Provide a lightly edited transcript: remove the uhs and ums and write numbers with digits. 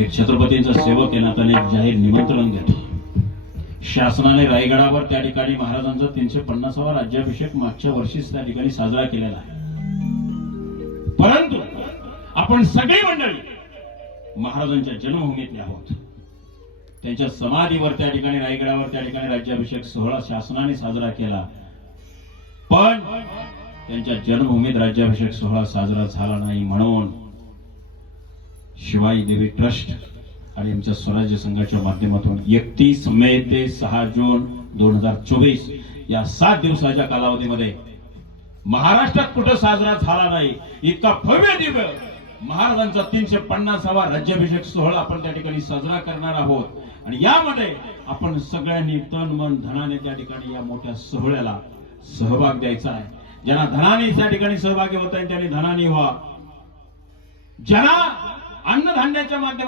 एक छत्रपतींचा सेवक आहे ना, त्याने एक जाहीर निमंत्रण देतो. शासनाने रायगडावर त्या ठिकाणी महाराजांचा 350वा राज्याभिषेक मागच्या वर्षीच त्या ठिकाणी साजरा केलेला आहे. परंतु आपण सगळी मंडळी महाराजांच्या जन्मभूमीतले आहोत. त्यांच्या समाधीवर त्या ठिकाणी रायगडावर त्या ठिकाणी राज्याभिषेक सोहळा शासनाने साजरा केला, पण त्यांच्या जन्मभूमीत राज्याभिषेक सोहळा साजरा झाला नाही. म्हणून शिवाई देवी ट्रस्ट आणि आमच्या स्वराज्य संघाच्या माध्यमातून 31 मे ते 6 जून 2024 या 7 दिवसाच्या कालावधीमध्ये महाराष्ट्रात कुठं साजरा झाला नाही इतका भव्य दिव्य महाराजांचा 350वा राज्याभिषेक सोहळा आपण त्या ठिकाणी साजरा करणार आहोत. आणि यामध्ये आपण सगळ्यांनी तन मन धनाने त्या ठिकाणी या मोठ्या सोहळ्याला सहभाग द्यायचा आहे. ज्यांना धनाने त्या ठिकाणी सहभागी होता येईल त्यांनी धनाने व्हा. ज्यांना अन्नधान्याच्या माध्यमातून